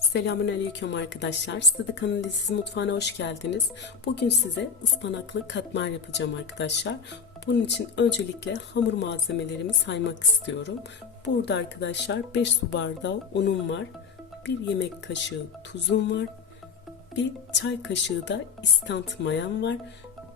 Selamünaleyküm arkadaşlar. Sıdıka'nın Leziz Mutfağı'na hoş geldiniz. Bugün size ıspanaklı katmer yapacağım arkadaşlar. Bunun için öncelikle hamur malzemelerimi saymak istiyorum. Burada arkadaşlar 5 su bardağı unum var. 1 yemek kaşığı tuzum var. 1 çay kaşığı da istant mayam var.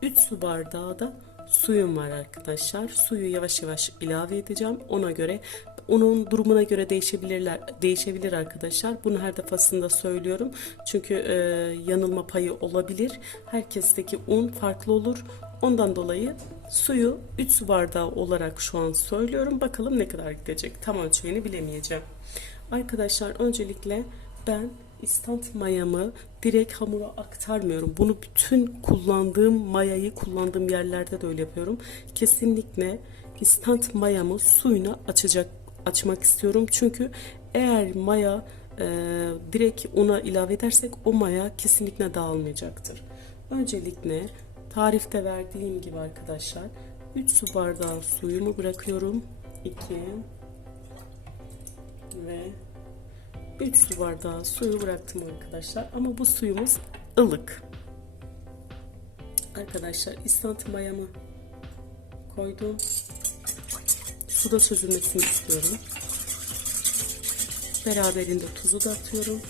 3 su bardağı da suyum var arkadaşlar. Suyu yavaş yavaş ilave edeceğim. Ona göre onun durumuna göre değişebilirler değişebilir arkadaşlar. Bunu her defasında söylüyorum. Çünkü e, yanılma payı olabilir. Herkesteki un farklı olur. Ondan dolayı suyu 3 su bardağı olarak şu an söylüyorum. Bakalım ne kadar gidecek. Tam ölçeğini bilemeyeceğim. Arkadaşlar öncelikle ben istant mayamı direkt hamura aktarmıyorum. Bunu bütün kullandığım mayayı kullandığım yerlerde de öyle yapıyorum. Kesinlikle istant mayamı suyuna açacak açmak istiyorum. Çünkü eğer maya e, direkt una ilave edersek o maya kesinlikle dağılmayacaktır. Öncelikle tarifte verdiğim gibi arkadaşlar 3 su bardağı suyumu bırakıyorum. 2 ve 3 su bardağı suyu bıraktım arkadaşlar. Ama bu suyumuz ılık. Arkadaşlar istant mayamı koydum. Suda çözülmesini istiyorum. Beraberinde tuzu da atıyorum.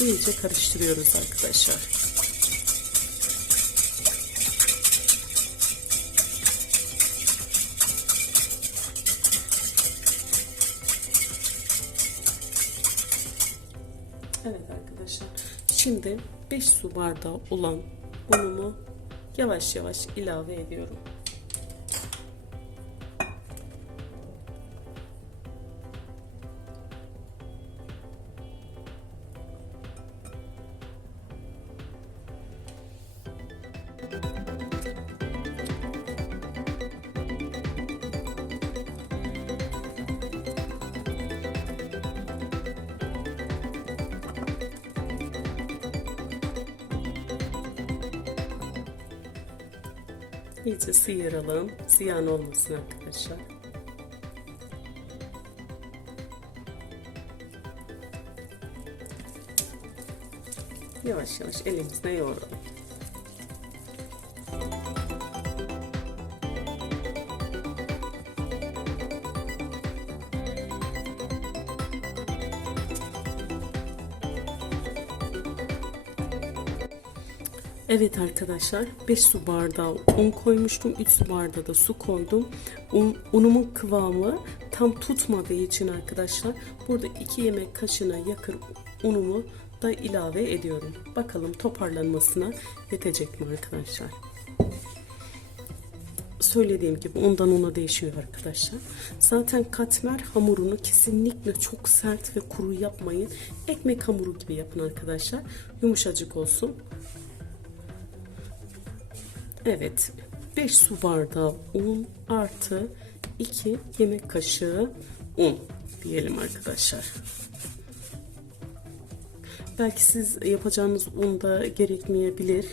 İyice karıştırıyoruz arkadaşlar. Evet arkadaşlar. Şimdi 5 su bardağı olan unumu yavaş yavaş ilave ediyorum. İyice sıyıralım. Ziyan olmasın arkadaşlar. Yavaş yavaş elimizle yoğuralım. Evet arkadaşlar 5 su bardağı un koymuştum. 3 su bardağı da su koydum. Un, unumun kıvamı tam tutmadığı için arkadaşlar burada 2 yemek kaşığına yakın unumu da ilave ediyorum. Bakalım toparlanmasına yetecek mi arkadaşlar? Söylediğim gibi ondan ona değişiyor arkadaşlar. Zaten katmer hamurunu kesinlikle çok sert ve kuru yapmayın. Ekmek hamuru gibi yapın arkadaşlar. Yumuşacık olsun. Evet. 5 su bardağı un artı 2 yemek kaşığı un diyelim arkadaşlar. Belki siz yapacağınız un da gerekmeyebilir.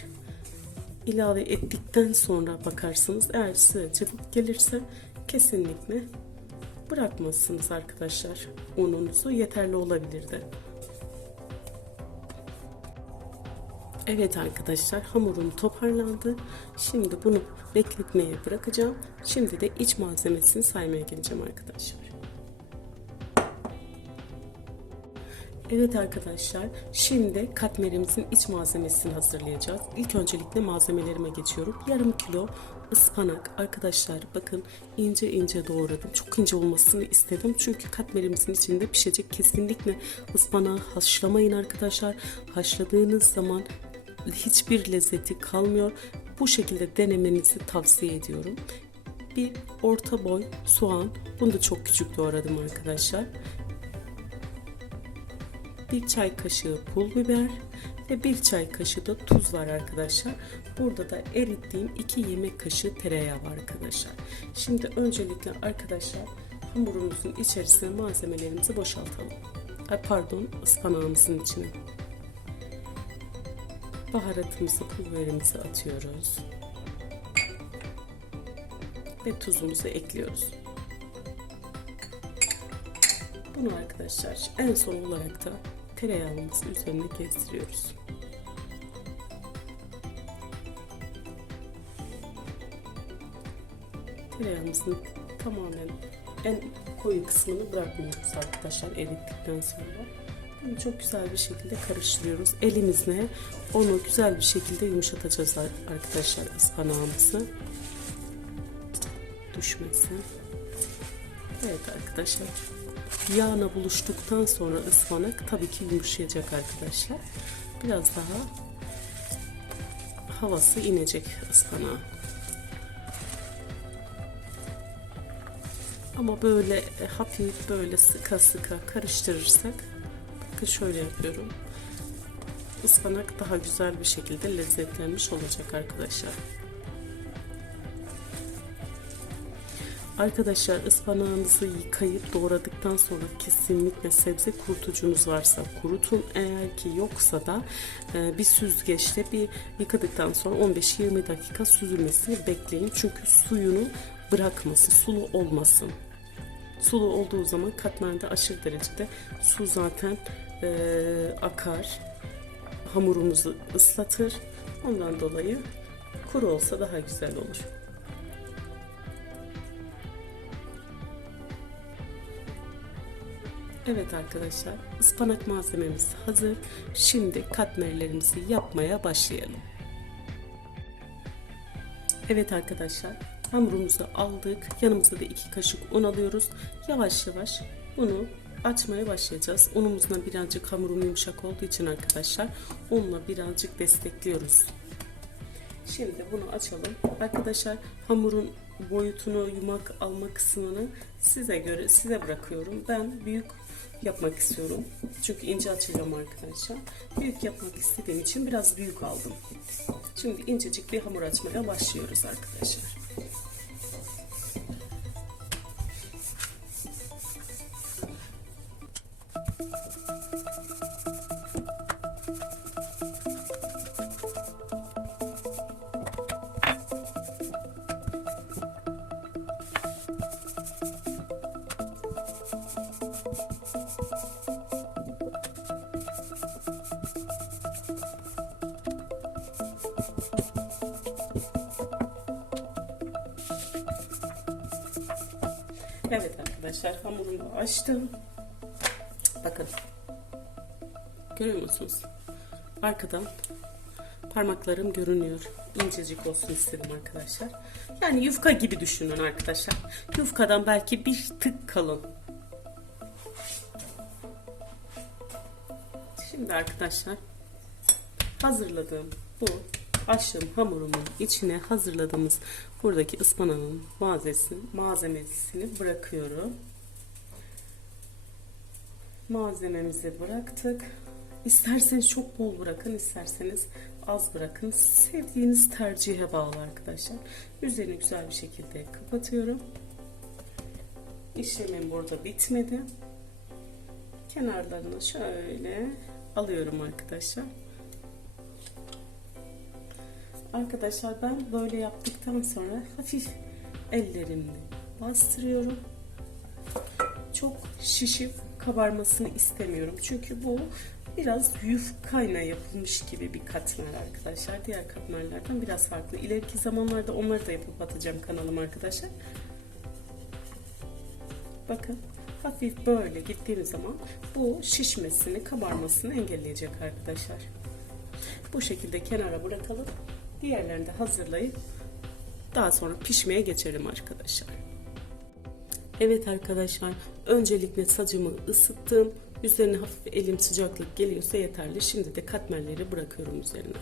İlave ettikten sonra bakarsınız. Eğer size cıvık gelirse kesinlikle bırakmazsınız arkadaşlar. Ununuzu yeterli olabilir de. Evet arkadaşlar hamurum toparlandı. Şimdi bunu bekletmeye bırakacağım. Şimdi de iç malzemesini saymaya geleceğim arkadaşlar. Evet arkadaşlar şimdi katmerimizin iç malzemesini hazırlayacağız. İlk öncelikle malzemelerime geçiyorum. Yarım kilo ıspanak arkadaşlar bakın ince ince doğradım. Çok ince olmasını istedim. Çünkü katmerimizin içinde pişecek. Kesinlikle ıspanağı haşlamayın arkadaşlar. Haşladığınız zaman hiçbir lezzeti kalmıyor. Bu şekilde denemenizi tavsiye ediyorum. Bir orta boy soğan. Bunu da çok küçük doğradım arkadaşlar. Bir çay kaşığı pul biber ve bir çay kaşığı da tuz var arkadaşlar. Burada da erittiğim 2 yemek kaşığı tereyağı var arkadaşlar. Şimdi öncelikle arkadaşlar hamurumuzun içerisine malzemelerimizi boşaltalım. Ay pardon ıspanağımızın içine. Baharatımızı, pul biberimizi atıyoruz. ve tuzumuzu ekliyoruz. Bunu arkadaşlar en son olarak da tereyağımızı üzerine gezdiriyoruz. Tereyağımızın tamamen en koyu kısmını bırakmıyoruz arkadaşlar erittikten sonra. Bunu çok güzel bir şekilde karıştırıyoruz. Elimizle onu güzel bir şekilde yumuşatacağız arkadaşlar ıspanağımızı. Düşmesin. Evet arkadaşlar. Yağına buluştuktan sonra ıspanak tabii ki yumuşayacak arkadaşlar. Biraz daha havası inecek ıspanağa. Ama böyle hafif böyle sıka sıka karıştırırsak bakın şöyle yapıyorum. Ispanak daha güzel bir şekilde lezzetlenmiş olacak arkadaşlar. Arkadaşlar ıspanağınızı yıkayıp doğradıktan sonra kesinlikle sebze kurutucunuz varsa kurutun. Eğer ki yoksa da e, bir süzgeçte bir yıkadıktan sonra 15-20 dakika süzülmesini bekleyin. Çünkü suyunu bırakmasın, sulu olmasın. Sulu olduğu zaman katmerde aşırı derecede su zaten e, akar. Hamurumuzu ıslatır. Ondan dolayı kuru olsa daha güzel olur. Evet arkadaşlar, ıspanak malzememiz hazır. Şimdi katmerlerimizi yapmaya başlayalım. Evet arkadaşlar, hamurumuzu aldık. Yanımıza da iki kaşık un alıyoruz. Yavaş yavaş bunu açmaya başlayacağız. Unumuzla birazcık hamurum yumuşak olduğu için arkadaşlar unla birazcık destekliyoruz. Şimdi bunu açalım. Arkadaşlar hamurun boyutunu yumak alma kısmını size göre size bırakıyorum. Ben büyük yapmak istiyorum. Çünkü ince açacağım arkadaşlar. Büyük yapmak istediğim için biraz büyük aldım. Şimdi incecik bir hamur açmaya başlıyoruz arkadaşlar. Thank you. Evet arkadaşlar hamurumu açtım. Bakın. Görüyor musunuz? Arkadan parmaklarım görünüyor. İncecik olsun istedim arkadaşlar. Yani yufka gibi düşünün arkadaşlar. Yufkadan belki bir tık kalın. Şimdi arkadaşlar hazırladığım bu açtığım hamurumun içine hazırladığımız buradaki ıspanağın malzemesini, malzemesini bırakıyorum. Malzememizi bıraktık. İsterseniz çok bol bırakın, isterseniz az bırakın. Sevdiğiniz tercihe bağlı arkadaşlar. Üzerini güzel bir şekilde kapatıyorum. İşlemim burada bitmedi. Kenarlarını şöyle alıyorum arkadaşlar. Arkadaşlar ben böyle yaptıktan sonra hafif ellerimle bastırıyorum. Çok şişip kabarmasını istemiyorum. Çünkü bu biraz yufkayla yapılmış gibi bir katmer arkadaşlar. Diğer katmerlerden biraz farklı. İleriki zamanlarda onları da yapıp atacağım kanalıma arkadaşlar. Bakın hafif böyle gittiğimiz zaman bu şişmesini, kabarmasını engelleyecek arkadaşlar. Bu şekilde kenara bırakalım. Diğerlerini de hazırlayıp daha sonra pişmeye geçelim arkadaşlar. Evet arkadaşlar öncelikle sacımı ısıttım. Üzerine hafif elim sıcaklık geliyorsa yeterli. Şimdi de katmerleri bırakıyorum üzerine.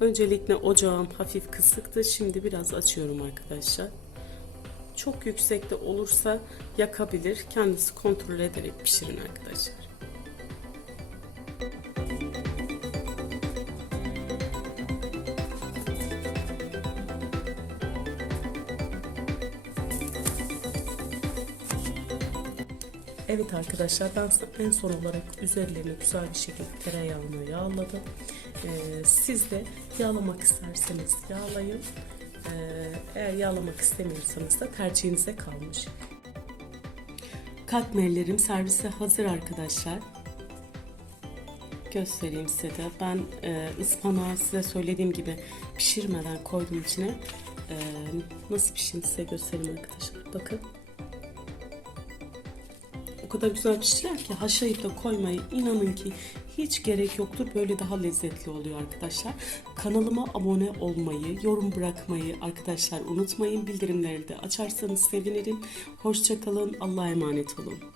Öncelikle ocağım hafif kısıktı. Şimdi biraz açıyorum arkadaşlar. Çok yüksekte olursa yakabilir. Kendisi kontrol ederek pişirin arkadaşlar. Evet arkadaşlar ben en son olarak üzerlerini güzel bir şekilde tereyağını yağladım. Ee, siz de yağlamak isterseniz yağlayın. Ee, eğer yağlamak istemiyorsanız da tercihinize kalmış. Katmerlerim servise hazır arkadaşlar. Göstereyim size de. Ben e, ıspanağı size söylediğim gibi pişirmeden koydum içine. E, nasıl piştiğini size göstereyim arkadaşlar. Bakın. Kadar güzel piştiler ki haşlayıp da koymayı inanın ki hiç gerek yoktur. Böyle daha lezzetli oluyor arkadaşlar. Kanalıma abone olmayı, yorum bırakmayı arkadaşlar unutmayın. Bildirimleri de açarsanız sevinirim. Hoşçakalın. Allah'a emanet olun.